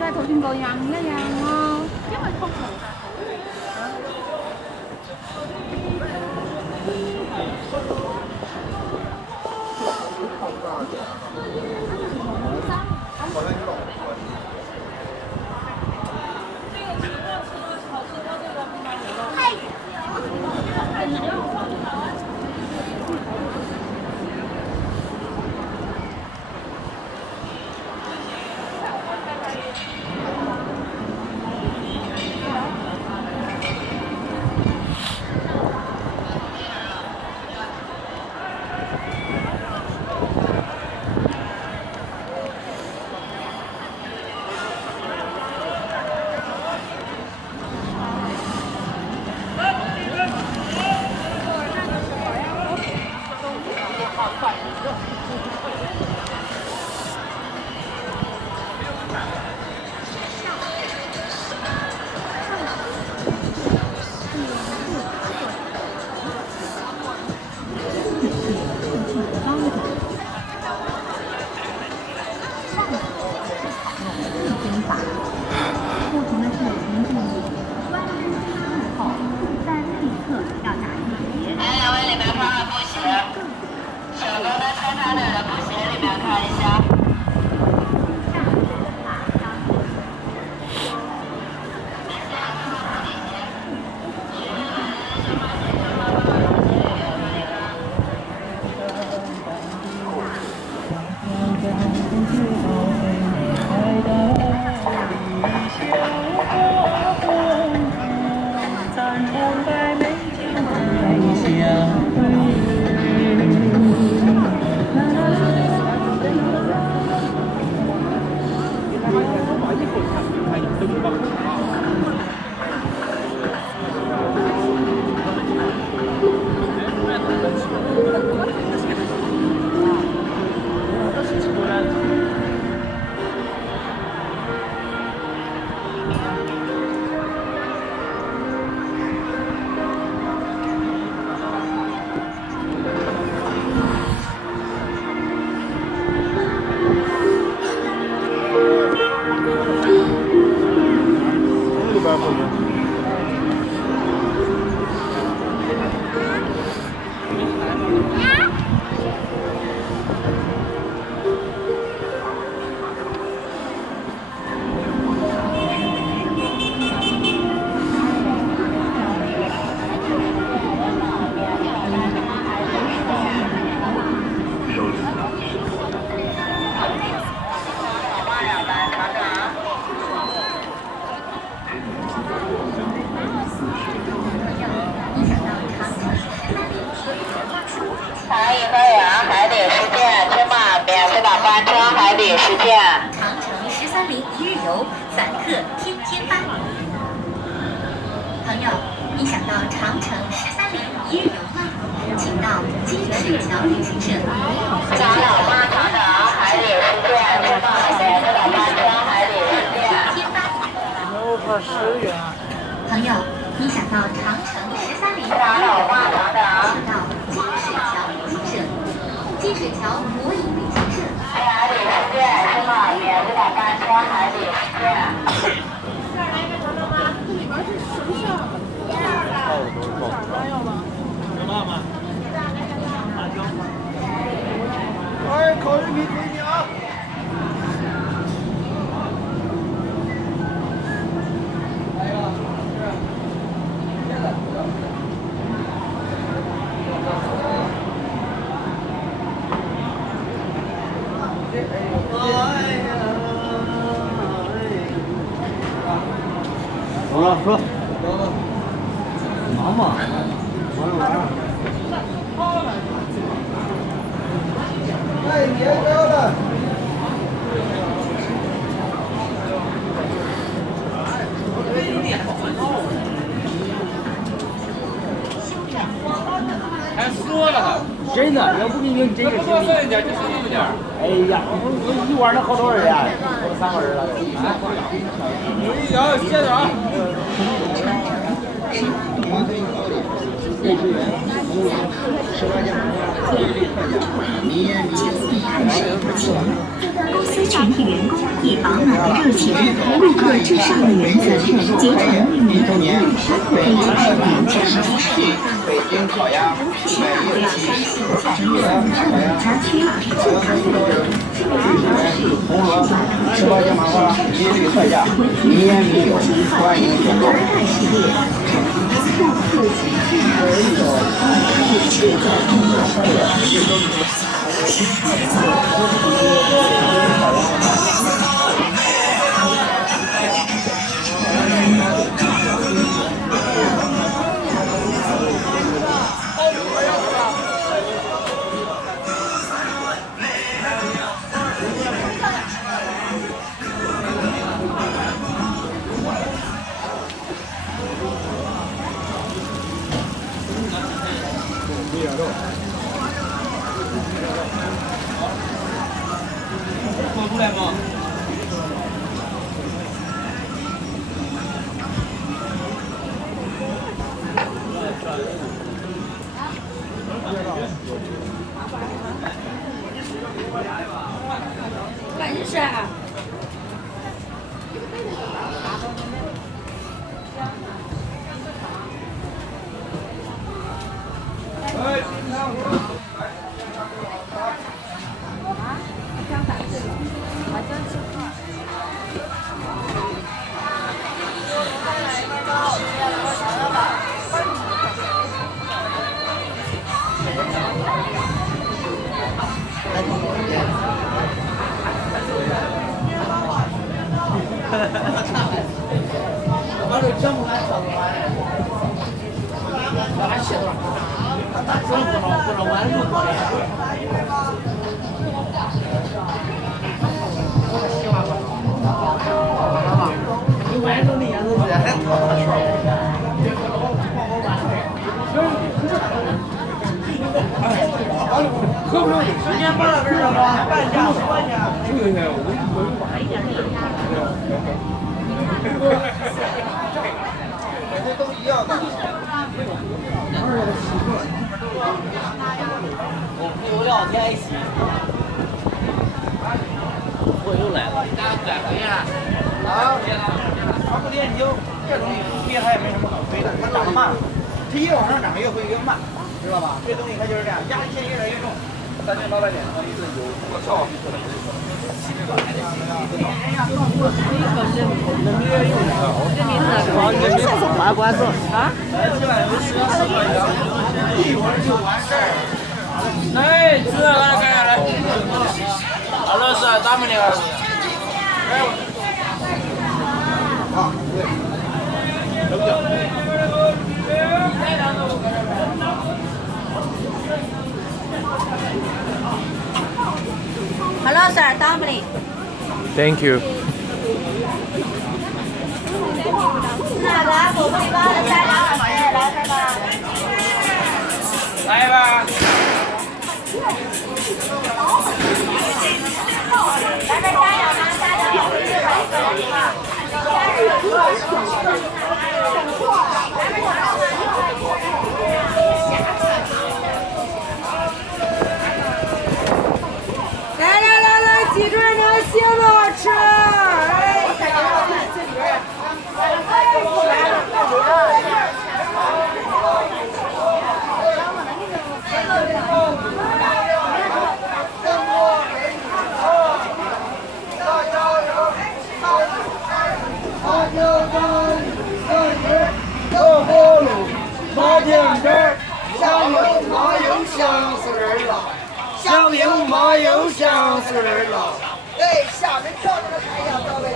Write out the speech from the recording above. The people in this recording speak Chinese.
在头先個樣一樣咯，因為通常实践长城1301日游散客天天班。朋友，你想到长城1301日游吗？请到金水桥旅行社。长老妈长城海底世界，出发前的班车海底世界。天天班。10元。朋友，你想到长城1301长老妈长城，请到金水桥旅行社。金水桥国营旅行社。海底世界，出发前的班车海底世界。好人民推你啊！来一个，好了，说。忙吗？完了完了。哎，别高了。还说了，真的，要不给你这个。多说一点就少那么点儿。哎呀，我一碗能好多人呀，3个人了。有一条，接着啊。公司全体员工以饱满的热情、顾客至上的原则，竭诚为您服务。北京市民家居市，北京烤鸭，千万不要相信评论上的家居，红河18件麻花，一律特价，民烟民友，欢迎选购。系列，复刻极致的制造中国。过出来吗？干啥事啊？喝不了，时间半个小时，半价10块钱。这都一样的。有2天一起。我又来了。啊？它不电竞，这东西跌它也没什么好飞的，它涨得慢，它越往上涨越会越慢，知道吧？这东西它就是这样，压力线越来越重。3800点，我操！买关子啊！一会儿就完事儿。来，吃来，二老师打没的。啊，对。Hello sir, dumpling. Thank you. 那个火锅里包的3两20，来这个。来吧。来个3两吗？3两50是吧？一个人啊。来，记住那个鞋子吃。哎，这里边。马田边，小牛马又想死人了，小牛马又想死人了。哎，下面漂亮的太阳到了。